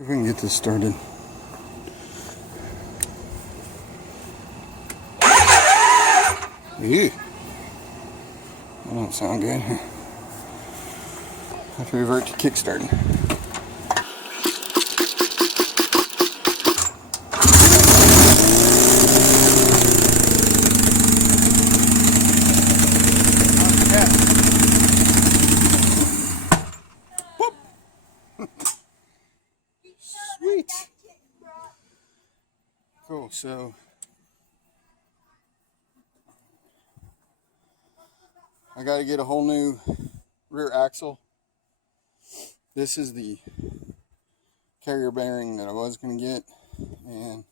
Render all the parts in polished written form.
If we can get this started. Ew. That don't sound good. I have to revert to kickstarting. Sweet. Cool, so I got to get a whole new rear axle. This is the carrier bearing that I was going to get, and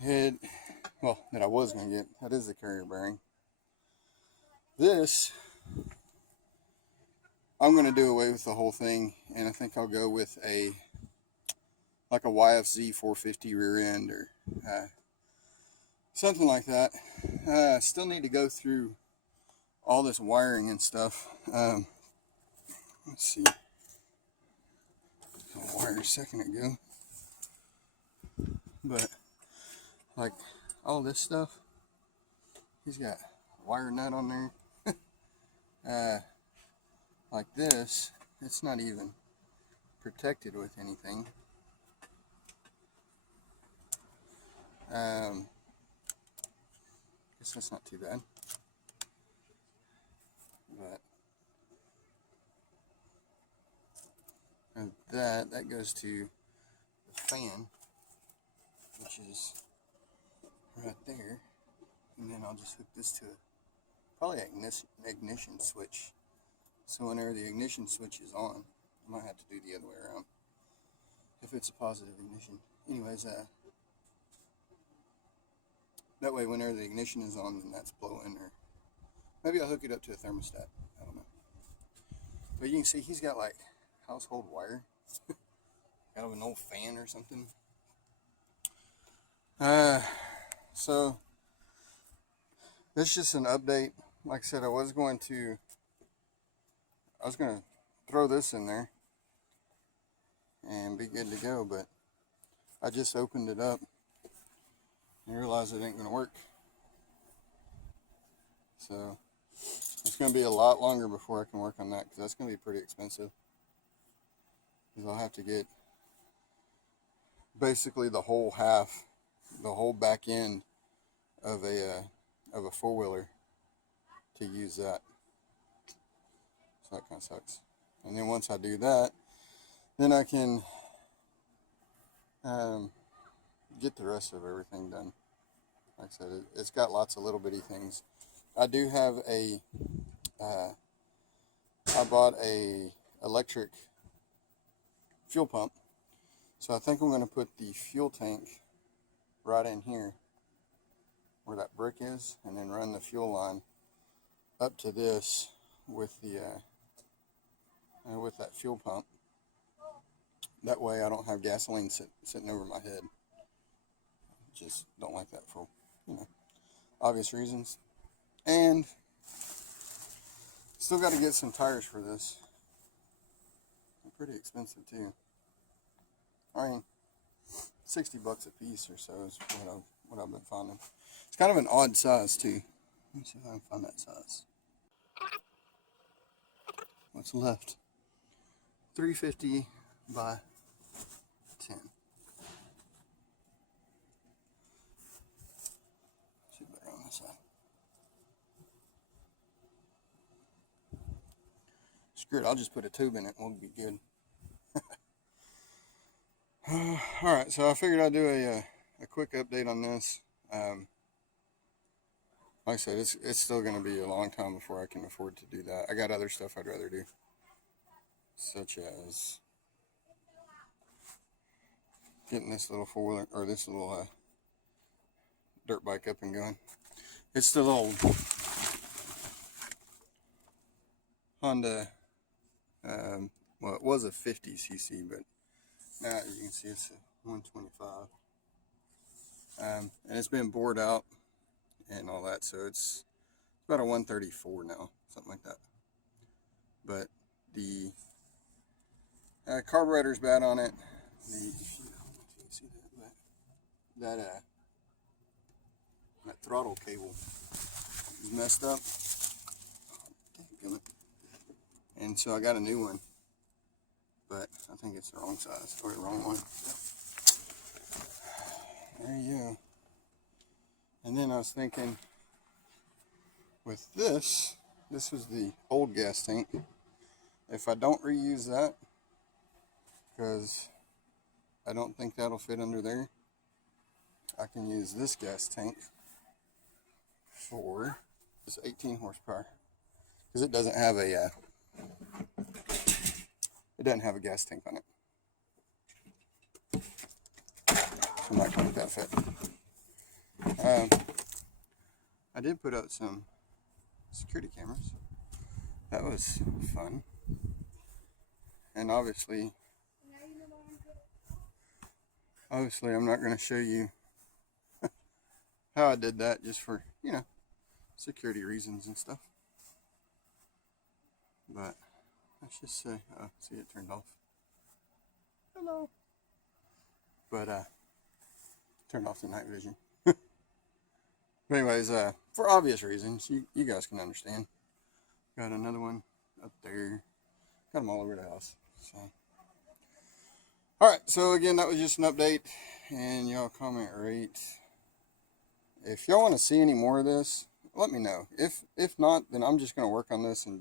that I was going to get. That is the carrier bearing. This, I'm going to do away with the whole thing, and I think I'll go with like a YFZ 450 rear end or something like that. I still need to go through all this wiring and stuff. Let's see. A wire a second ago. But like all this stuff, he's got a wire nut on there. Like this, it's not even protected with anything. Guess that's not too bad. But that goes to the fan, which is right there, and then I'll just hook this to probably an ignition switch. So whenever the ignition switch is on, I might have to do the other way around if it's a positive ignition. Anyways, that way whenever the ignition is on, then that's blowing, or maybe I'll hook it up to a thermostat. I don't know. But you can see he's got like household wire out of an old fan or something. So this is just an update. Like I said, I was going to throw this in there and be good to go, but I just opened it up and realized it ain't gonna work. So it's gonna be a lot longer before I can work on that, because that's gonna be pretty expensive. Because I'll have to get basically the whole back end of a four-wheeler to use that. So that kind of sucks. And then once I do that, then I can get the rest of everything done. Like I said, it's got lots of little bitty things. I do have I bought a electric fuel pump. So I think I'm going to put the fuel tank right in here where that brick is, and then run the fuel line up to this with the with that fuel pump. That way I don't have gasoline sitting over my head. Just don't like that for, obvious reasons. And still got to get some tires for this. They're pretty expensive too. I mean, $60 a piece or so is what I've been finding. It's kind of an odd size too. Let me see if I can find that size. What's left? 350 by 10. See better on this side. Screw it, I'll just put a tube in it and we'll be good. Alright, so I figured I'd do a quick update on this. Like I said, it's still going to be a long time before I can afford to do that. I got other stuff I'd rather do, such as getting this little four-wheeler, or this little dirt bike up and going. It's the little Honda, well, it was a 50cc, but now you can see it's a 125. And it's been bored out and all that, so it's about a 134 now, something like that. But the Carburetor's bad on it. See that throttle cable is messed up. And so I got a new one, but I think it's the wrong size or the wrong one. There you go. And then I was thinking, with this was the old gas tank. If I don't reuse that, because I don't think that'll fit under there, I can use this gas tank for this 18 horsepower, because it doesn't have a gas tank on it. So I'm not going to let that fit. I did put out some security cameras. That was fun. And obviously I'm not going to show you how I did that, just for, security reasons and stuff. But let's just say, see, it turned off. Hello. But turned off the night vision. But anyways, for obvious reasons, you guys can understand. Got another one up there. Got them all over the house. So, all right. So again, that was just an update, and y'all comment rate. If y'all want to see any more of this, let me know. If not, then I'm just going to work on this and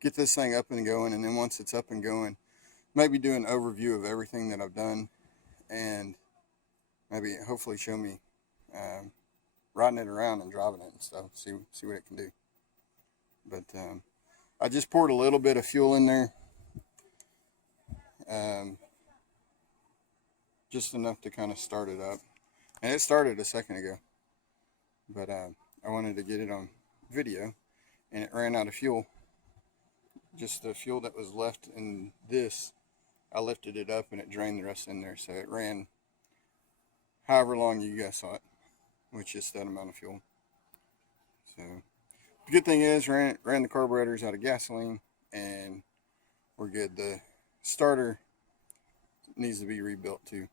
get this thing up and going. And then once it's up and going, maybe do an overview of everything that I've done, and maybe hopefully show me riding it around and driving it and stuff. See what it can do. But I just poured a little bit of fuel in there, just enough to kind of start it up. And it started a second ago, but I wanted to get it on video, and it ran out of fuel. Just the fuel that was left in this, I lifted it up and it drained the rest in there. So it ran however long you guys saw it, which is that amount of fuel. So the good thing is, ran the carburetors out of gasoline, and we're good. The starter needs to be rebuilt too,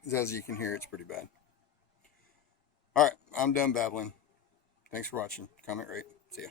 because as you can hear, it's pretty bad. All right, I'm done babbling. Thanks for watching. Comment, rate. See ya.